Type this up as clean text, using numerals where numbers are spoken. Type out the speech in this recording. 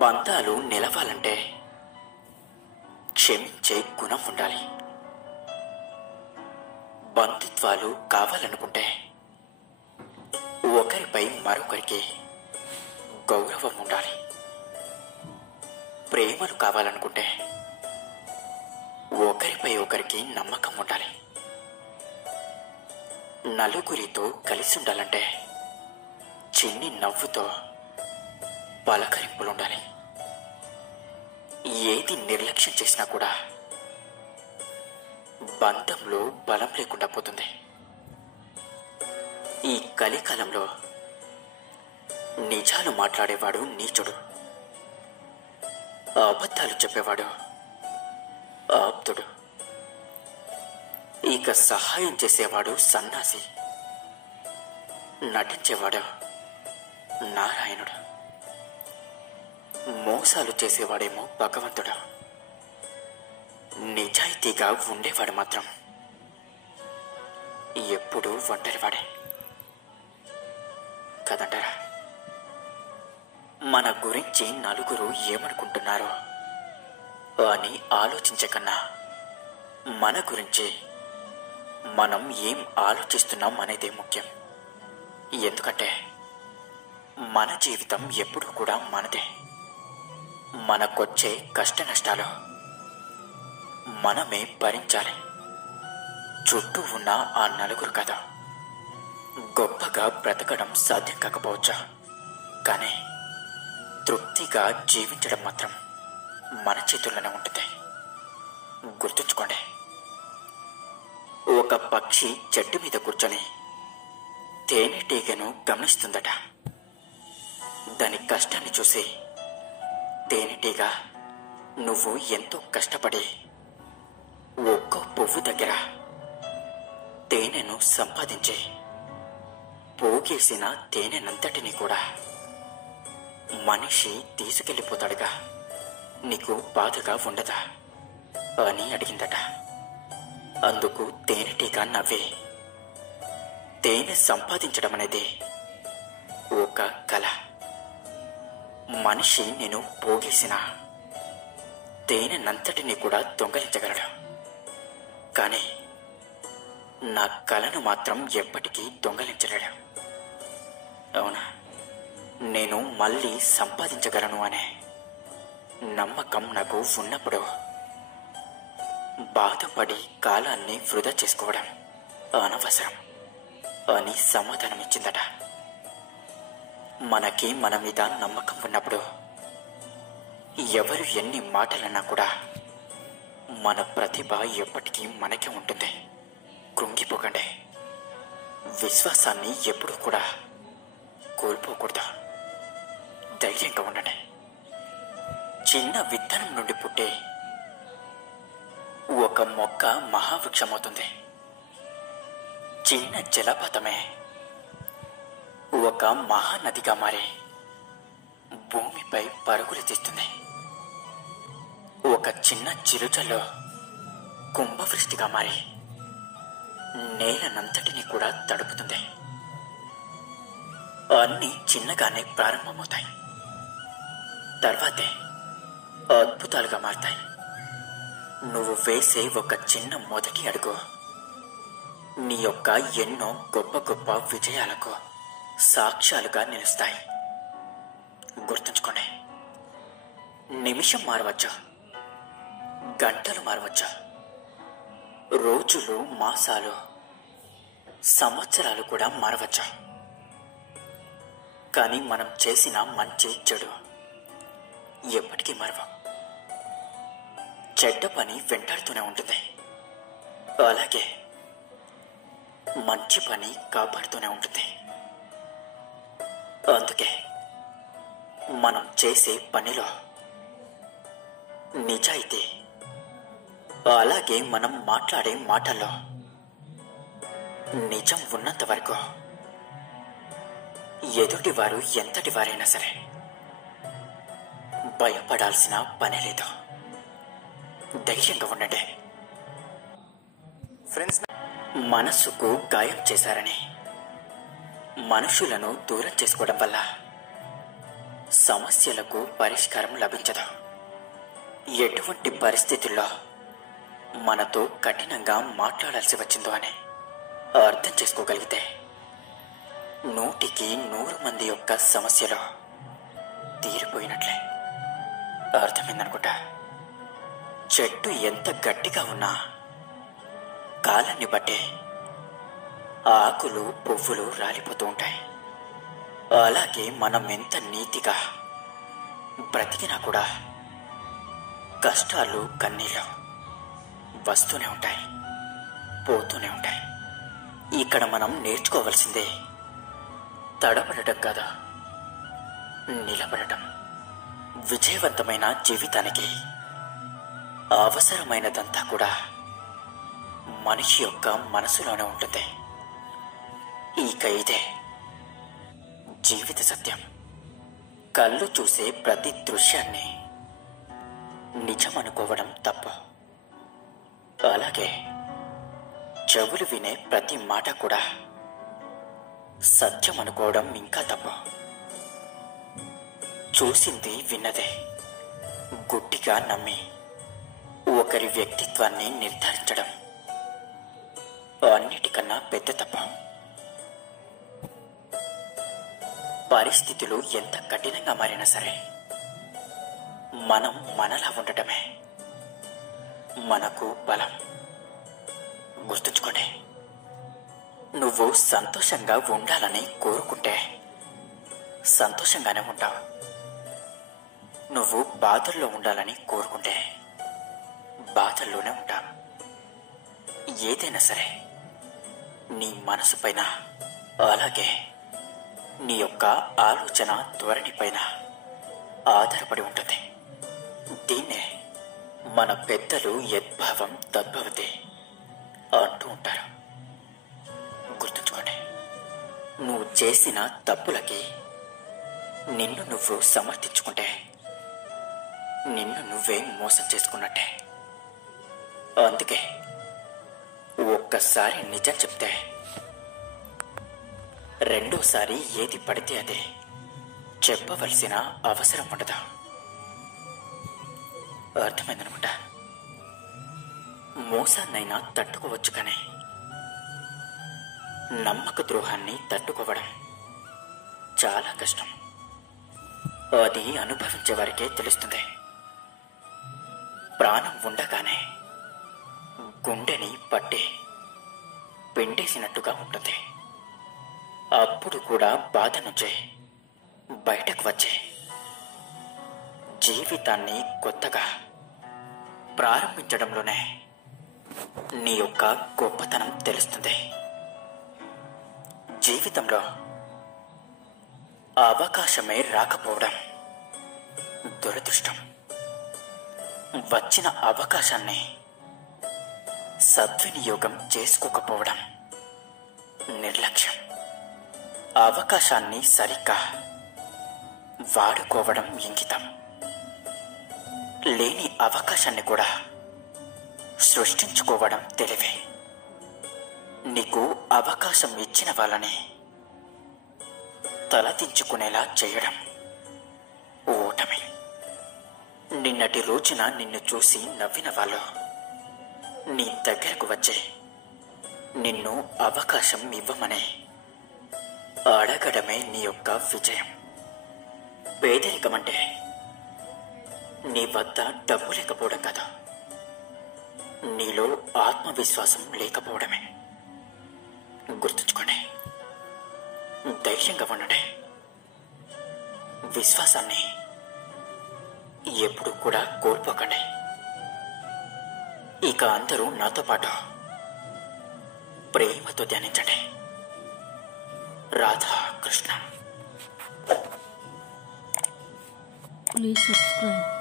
బంధాలు నిలవాలంటే క్షమించే గుణం ఉండాలి. బంధుత్వాలు కావాలనుకుంటే ఒకరిపై మరొకరికి గౌరవం ఉండాలి. ప్రేమలు కావాలనుకుంటే ఒకరిపై ఒకరికి నమ్మకం ఉండాలి. నలుగురితో కలిసి ఉండాలంటే చిన్ని నవ్వుతో పలకరింపులుండాలి. ఏది నిర్లక్ష్యం చేసినా కూడా బంధంలో బలం లేకుండా పోతుంది. ఈ కలికాలంలో నిజాలు మాట్లాడేవాడు నీచుడు, అబద్ధాలు చెప్పేవాడు ఆప్తుడు, ఇక సహాయం చేసేవాడు సన్నాసి, నటించేవాడు నారాయణుడు, మోసాలు చేసేవాడేమో భగవంతుడు, నిజాయితీగా ఉండేవాడు మాత్రం ఎప్పుడూ ఒంటరివాడే కదంటారా? మన గురించి నలుగురు ఏమనుకుంటున్నారో అని ఆలోచించకన్నా మన గురించి మనం ఏం ఆలోచిస్తున్నాం అనేదే ముఖ్యం. ఎందుకంటే మన జీవితం ఎప్పుడూ కూడా మనదే. మనకొచ్చే కష్ట నష్టాలు మనమే భరించాలి. చుట్టూ ఉన్న ఆ నలుగురు కదా. గొప్పగా బ్రతకడం సాధ్యం కాకపోవచ్చా, కానీ తృప్తిగా జీవించడం మాత్రం మన చేతుల్లోనే ఉంటుంది. గుర్తుంచుకోండి, ఒక పక్షి చెట్టు మీద కూర్చొని తేనెటీగను గమనిస్తుందట. దాని కష్టాన్ని చూసి తేనెటీగ, నువ్వు ఎంతో కష్టపడి ఒక్కో పువ్వు దగ్గర తేనెను సంపాదించి పోగేసిన తేనెనంతటినీ కూడా మనిషి తీసుకెళ్ళిపోతాడుగా, నీకు బాధగా ఉండదా అని అడిగిందట. అందుకు తేనెటీగ నవ్వి, తేనె సంపాదించడం అనేది ఒక కళ. మనిషి నేను పోగేసిన తేనెనంతటినీ కూడా దొంగలించగలడు, కానీ నా కళను మాత్రం ఎప్పటికీ దొంగలించలేడు. అవునా, నేను మళ్ళీ సంపాదించగలను అనే నమ్మకం నాకు ఉన్నప్పుడు బాధపడి కాలాన్ని వృధా చేసుకోవడం అనవసరం అని సమాధానమిచ్చిందట. మనకి మన మీద నమ్మకం ఉన్నప్పుడు ఎవరు ఎన్ని మాటలన్నా కూడా మన ప్రతిభ ఎప్పటికీ మనకే ఉంటుంది. కృంగిపోకండి. విశ్వాసాన్ని ఎప్పుడూ కూడా కోల్పోకూడదు. ధైర్యంగా ఉండండి. చిన్న విత్తనం నుండి పుట్టే ఒక మొక్క మహావృక్షమవుతుంది. చిన్న జలపాతమే ఒక మహానదిగా మారి భూమిపై పరుగులు తీస్తుంది. ఒక చిన్న చిరుజల్లో కుంభవృష్టిగా మారి నేలనంతటినీ కూడా తడుపుతుంది. అన్నీ చిన్నగానే ప్రారంభమవుతాయి, తర్వాతే అద్భుతాలుగా మారుతాయి. నువ్వు వేసే ఒక చిన్న మొదటి అడుగు నీ యొక్క ఎన్నో గొప్ప గొప్ప విజయాలకు సాక్ష్యాలుగా నిలుస్తాయి. గుర్తుంచుకోండి, నిమిషం మారవచ్చు, గంటలు మారవచ్చు, రోజులు, మాసాలు, సంవత్సరాలు కూడా మారవచ్చు. కానీ మనం చేసిన మంచి చెడు ఎప్పటికీ మారవు. చెడ్డ పని వెంటాడుతూనే ఉంటుంది, అలాగే మంచి పని కాపాడుతూనే ఉంటుంది. అందుకే మనం చేసే పనిలో నిజాయితీ, అలాగే మనం మాట్లాడే మాటల్లో నిజం ఉన్నంత వరకు ఎదుటివారు ఎంతటి వారైనా సరే భయపడాల్సిన పనే లేదు. ధైర్యంగా ఉండండి. ఫ్రెండ్స్, మనస్సుకు గాయం చేశారని మనుషులను దూరం చేసుకోవడం వల్ల సమస్యలకు పరిష్కారం లభించదు. ఎటువంటి పరిస్థితుల్లో మనతో కఠినంగా మాట్లాడాల్సి వచ్చిందో అని అర్థం చేసుకోగలిగితే 100కి 100 మంది యొక్క సమస్యలు తీరిపోయినట్లే. అర్థమైందనుకుంటా. చెట్టు ఎంత గట్టిగా ఉన్నా కాలాన్ని బట్టి ఆకులు పువ్వులు రాలిపోతూ ఉంటాయి. అలాగే మనం ఎంత నీతిగా బ్రతికినా కూడా కష్టాలు కన్నీళ్ళు వస్తూనే ఉంటాయి, పోతూనే ఉంటాయి. ఇక్కడ మనం నేర్చుకోవలసిందే తడబడటం కాదు, నిలబడటం. విజయవంతమైన జీవితానికి అవసరమైనదంతా కూడా మనిషి యొక్క మనసులోనే ఉంటుంది. ఇక ఇదే జీవిత సత్యం. కళ్ళు చూసే ప్రతి దృశ్యాన్ని నిజం అనుకోవడం తప్పు. అలాగే చెవులు వినే ప్రతి మాట కూడా సత్యం అనుకోవడం ఇంకా తప్పు. చూసింది విన్నదే గుడ్డిగా నమ్మి ఒకరి వ్యక్తిత్వాన్ని నిర్ధారించడం అన్నిటికన్నా పెద్ద తప్పు. పరిస్థితులు ఎంత కఠినంగా మారినా సరే మనం మనలా ఉండటమే మనకు బలం. గుర్తుంచుకోండి, నువ్వు సంతోషంగా ఉండాలని కోరుకుంటే సంతోషంగానే ఉంటావు. నువ్వు బాధల్లో ఉండాలని కోరుకుంటే బాధల్లోనే ఉంటావు. ఏదైనా సరే నీ మనసు పైన, అలాగే నీ యొక్క ఆలోచన ధోరణి పైన ఆధారపడి ఉంటుంది. దీన్నే మన పెద్దలు యద్భావం తద్భవతి అంటూ ఉంటారు. గుర్తుంచుకోండి, నువ్వు చేసిన తప్పులకి నిన్ను నువ్వు సమర్థించుకుంటే నిన్ను నువ్వే మోసం చేసుకున్నట్టే. అందుకే ఒక్కసారి నిజం చెప్తే రెండోసారి ఏది పడితే అదే చెప్పవలసిన అవసరం ఉండదు. అర్థమైందనుకుంటా. మోసాన్నైనా తట్టుకోవచ్చు, కానీ నమ్మక ద్రోహాన్ని తట్టుకోవడం చాలా కష్టం. అది అనుభవించే వారికే తెలుస్తుంది. ప్రాణం ఉండగానే గుండెని పట్టి పిండేసినట్టుగా ఉంటుంది. అప్పుడు కూడా బాధ నుంచి బయటకు వచ్చే జీవితాన్ని కొత్తగా ప్రారంభించడంలోనే నీ యొక్క గొప్పతనం తెలుస్తుంది. జీవితంలో అవకాశమే రాకపోవడం దురదృష్టం. వచ్చిన అవకాశాన్ని సద్వినియోగం చేసుకోకపోవడం నిర్లక్ష్యం. అవకాశాన్ని సరిగ్గా వాడుకోవడం ఇంగితం. లేని అవకాశాన్ని కూడా సృష్టించుకోవడం తెలివే. నీకు అవకాశం ఇచ్చిన వాళ్ళని తలదించుకునేలా చేయడం ఓటమి. నిన్నటి రోజున నిన్ను చూసి నవ్విన వాళ్ళు నీ దగ్గరకు వచ్చే నిన్ను అవకాశం ఇవ్వమని అడగడమే నీ యొక్క విజయం. పేదరికం అంటే నీ వద్ద డబ్బు లేకపోవడం కాదు, నీలో ఆత్మవిశ్వాసం లేకపోవడమే. గుర్తుంచుకోండి, ధైర్యంగా ఉండండి. విశ్వాసాన్ని ఎప్పుడు కూడా కోల్పోకండి. ఇక అందరూ నాతో పాటు ప్రేమతో ధ్యానించండి. రాధా కృష్ణ. Please subscribe.